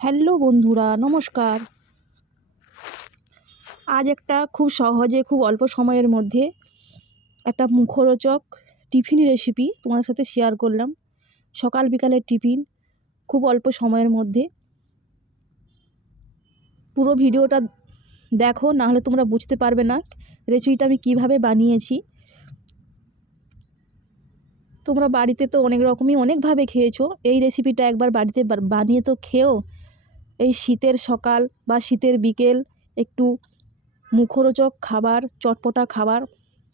Hello বন্ধুরা, নমস্কার। আজ একটা খুব সহজে, খুব অল্প সময়ের মধ্যে একটা মুখরোচক টিফিন রেসিপি তোমার সাথে শেয়ার করলাম। সকাল বিকালের টিফিন, খুব অল্প সময়ের মধ্যে। পুরো ভিডিওটা দেখো, নাহলে তোমরা বুঝতে পারবে না রেসিপিটা আমি কীভাবে বানিয়েছি। তোমরা বাড়িতে তো অনেক রকমই অনেকভাবে খেয়েছো, এই রেসিপিটা একবার বাড়িতে বানিয়ে তো খেও এই শীতের সকাল বা শীতের বিকেল একটু মুখরোচক খাবার, চটপটা খাবার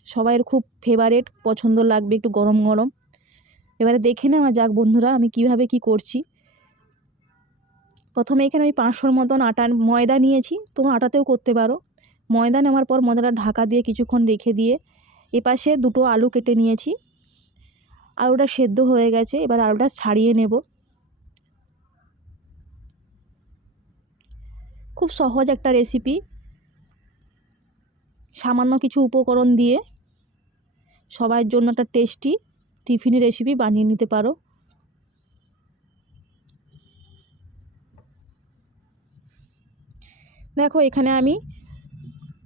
সবাইয়ের খুব ফেভারেট পছন্দ লাগবে একটু গরম গরম। এবারে দেখে নেওয়া যাক বন্ধুরা আমি কীভাবে কি করছি। প্রথমে এখানে আমি পাঁচশোর মতন আটা ময়দা নিয়েছি, তোমরা আটাতেও করতে পারো। ময়দা নেওয়ার পর ময়দাটা ঢাকা দিয়ে কিছুক্ষণ রেখে দিয়ে এপাশে দুটো আলু কেটে নিয়েছি। আলুটা সেদ্ধ হয়ে গেছে, এবার আলুটা ছাড়িয়ে নেব। খুব সহজ একটা রেসিপি সামান্য কিছু উপকরণ দিয়ে সবার জন্য একটা টেস্টি টিফিন রেসিপি বানিয়ে নিতে পারো। দেখো, এখানে আমি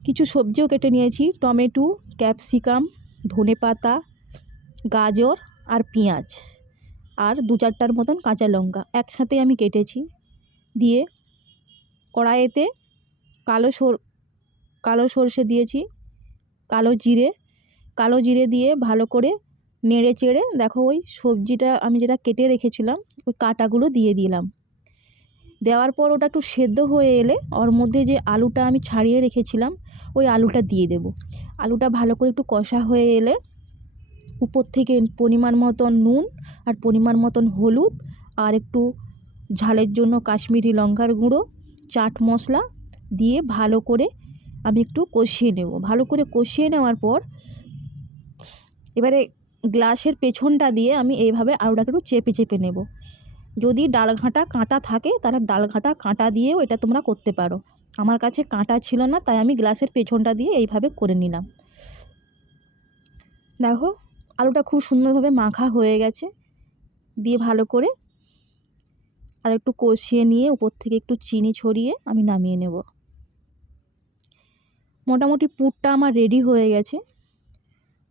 কিছু সবজিও কেটে নিয়েছি। টমেটো, ক্যাপসিকাম ধনেপাতা গাজর আর পেঁয়াজ। আর দু চারটার মতন কাঁচা লঙ্কা একসাথে আমি কেটেছি। দিয়ে কড়াইতে কালো সর, কালো সর্ষে দিয়েছি, কালো জিরে কালো জিরে দিয়ে ভালো করে নেড়ে চেড়ে দেখো ওই সবজিটা আমি যেটা কেটে রেখেছিলাম, ওই কাটাগুলো দিয়ে দিলাম। দেওয়ার পর ওটা একটু সেদ্ধ হয়ে এলে ওর মধ্যে যে আলুটা আমি ছাড়িয়ে রেখেছিলাম, ওই আলুটা দিয়ে দেব। আলুটা ভালো করে একটু কষা হয়ে এলে উপর থেকে পরিমাণ মতন নুন আর পরিমাণ মতন হলুদ আর একটু ঝালের জন্য কাশ্মীরি লঙ্কার গুঁড়ো চাট মশলা দিয়ে ভালো করে আমি একটু কষিয়ে নেব। ভালো করে কষিয়ে নেওয়ার পর এবারে গ্লাসের পেছনটা দিয়ে আমি এইভাবে আলুটাকে একটু চেপে চেপে নেব। যদি ডাল ঘাঁটা কাঁটা থাকে, তাহলে ডাল ঘাঁটা কাঁটা দিয়েও এটা তোমরা করতে পারো। আমার কাছে কাঁটা ছিল না, তাই আমি গ্লাসের পেছনটা দিয়ে এইভাবে করে নিলাম। দেখো, আলুটা খুব সুন্দরভাবে মাখা হয়ে গেছে। দিয়ে ভালো করে আর একটু কষিয়ে নিয়ে উপর থেকে একটু চিনি ছড়িয়ে আমি নামিয়ে নেব। মোটামুটি পুরটা আমার রেডি হয়ে গেছে।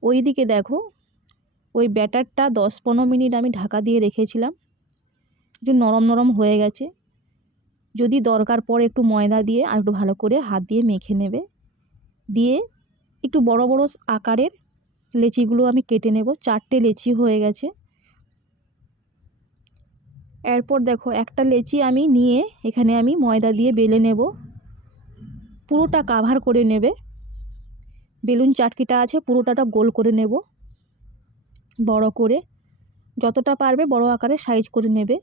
ওই দিকে দেখো, ওই ব্যাটারটা দশ পনেরো মিনিট আমি ঢাকা দিয়ে রেখেছিলাম। একটু নরম নরম হয়ে গেছে। যদি দরকার পড়ে একটু ময়দা দিয়ে আর একটু ভালো করে হাত দিয়ে মেখে নেবে। দিয়ে একটু বড় বড় আকারের লেচিগুলো আমি কেটে নেব। চারটে লেচি হয়ে গেছে। এরপর দেখো একটা লেচি আমি নিয়ে এখানে আমি ময়দা দিয়ে বেলে নেব। পুরোটা কাভার করে নেবে। বেলুন চাটকিটা আছে, পুরোটাটা গোল করে নেব। বড় করে। যতটা পারবে বড় আকারে সাইজ করে নেবে।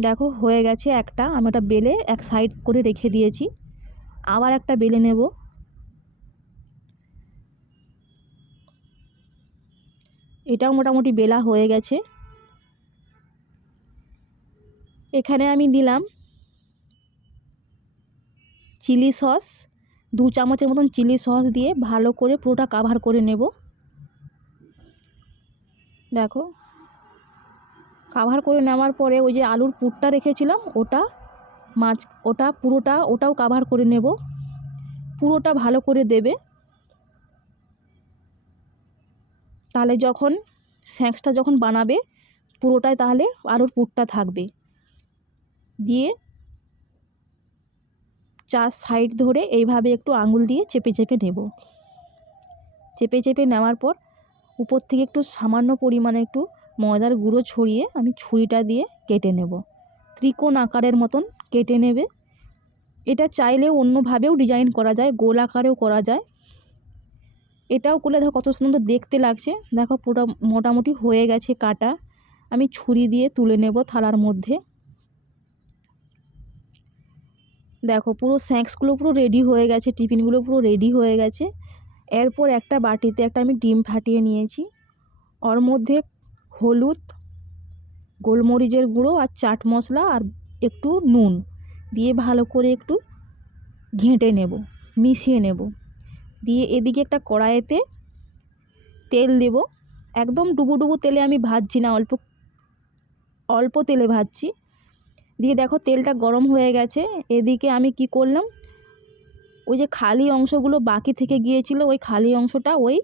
দেখো হয়ে গেছে একটা, আমি ওটা বেলে এক সাইড করে রেখে দিয়েছি। আবার একটা বেলে নেব। এটাও মোটামুটি বেলা হয়ে গেছে। এখানে আমি দিলাম চিলি সস, দু চামচের মতন চিলি সস দিয়ে ভালো করে পুরোটা কাভার করে নেব। দেখো কাভার করে নেওয়ার পরে ওই যে আলুর পুরটা রেখেছিলাম, ওটা মাছ, ওটা পুরোটা, ওটাও কাভার করে নেব। পুরোটা ভালো করে দেবে। তাহলে যখন স্ন্যাক্সটা যখন বানাবে, পুরোটাই তাহলে আলুর পুরটা থাকবে। দিয়ে চার সাইড ধরে এইভাবে একটু আঙুল দিয়ে চেপে চেপে নেব। চেপে চেপে নেওয়ার পর উপর থেকে একটু সামান্য পরিমাণে একটু ময়দার গুঁড়ো ছড়িয়ে আমি ছুরিটা দিয়ে কেটে নেব। ত্রিকোণ আকারের মতন কেটে নেবে। এটা চাইলেও অন্যভাবেও ডিজাইন করা যায়, গোল আকারেও করা যায়। এটাও করলে দেখো কত সুন্দর দেখতে লাগছে। দেখো পুরো মোটামুটি হয়ে গেছে কাটা। আমি ছুরি দিয়ে তুলে নেব থালার মধ্যে। দেখো পুরো স্ন্যাক্সগুলো পুরো রেডি হয়ে গেছে, টিফিনগুলো পুরো রেডি হয়ে গেছে। এরপর একটা বাটিতে একটা আমি ডিম ফাটিয়ে নিয়েছি। ওর মধ্যে হলুদ, গোলমরিচের গুঁড়ো আর চাট মশলা আর একটু নুন দিয়ে ভালো করে একটু ঘেঁটে নেব, মিশিয়ে নেব। দিয়ে এদিকে একটা কড়াইতে তেল দেব। একদম ডুবো ডুবো তেলে আমি ভাজছি না, অল্প অল্প তেলে ভাজছি। দিয়ে দেখো তেলটা গরম হয়ে গেছে। এদিকে আমি কি করলাম? ওই যে খালি অংশগুলো বাকি থেকে গিয়েছিল, ওই খালি অংশটা ওই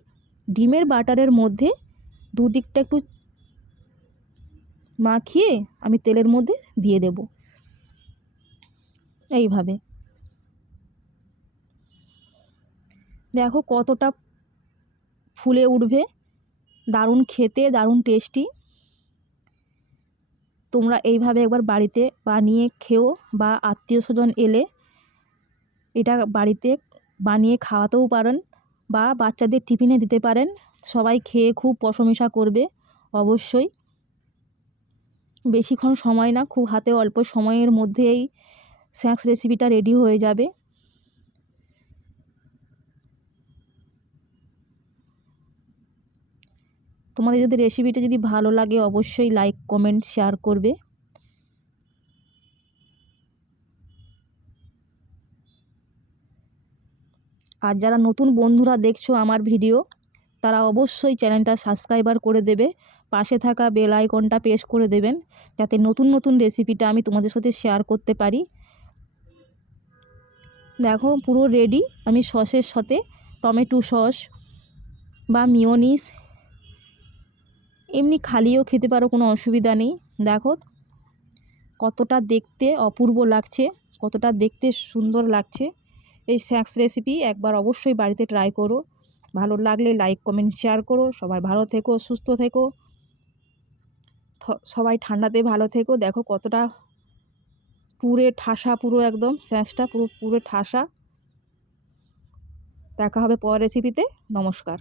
ডিমের বাটারের মধ্যে দুদিকটা একটু মাখিয়ে আমি তেলের মধ্যে দিয়ে দেব। এইভাবে। দেখো কতটা ফুলে উঠবে। দারুণ খেতে, দারুণ টেস্টি। তোমরা এইভাবে একবার বাড়িতে বানিয়ে খেও বা আত্মীয় স্বজন এলে এটা বাড়িতে বানিয়ে খাওয়াতেও পারেন বা বাচ্চাদের টিফিনে দিতে পারেন। সবাই খেয়ে খুব প্রশংসা করবে অবশ্যই। বেশিক্ষণ সময় না, খুব হাতে অল্প সময়ের মধ্যেই স্ন্যাক্স রেসিপিটা রেডি হয়ে যাবে। তোমাদের যদি রেসিপিটা যদি ভালো লাগে, অবশ্যই লাইক কমেন্ট শেয়ার করবে। আর যারা নতুন বন্ধুরা দেখছ আমার ভিডিও তারা অবশ্যই চ্যানেলটা সাবস্ক্রাইবার করে দেবে। পাশে থাকা বেল আইকনটা প্রেস করে দেবেন, যাতে নতুন নতুন রেসিপিটা আমি তোমাদের সাথে শেয়ার করতে পারি। দেখো, পুরো রেডি আমি সসের সাথে টমেটো সস বা মিওনিস এমনি খালিও খেতে পারো, কোনো অসুবিধা নেই। দেখো কতটা দেখতে অপূর্ব লাগছে, কতটা দেখতে সুন্দর লাগছে। এই স্ন্যাক্স রেসিপি একবার অবশ্যই বাড়িতে ট্রাই করো। ভালো লাগলে লাইক কমেন্ট শেয়ার করো। সবাই ভালো থেকো, সুস্থ থেকো। সবাই ঠান্ডাতে ভালো থেকো। দেখো কতটা পুরে ঠাসা, পুরো একদম স্ন্যাক্সটা পুরো, পুরে ঠাসা। দেখা হবে পর রেসিপিতে নমস্কার।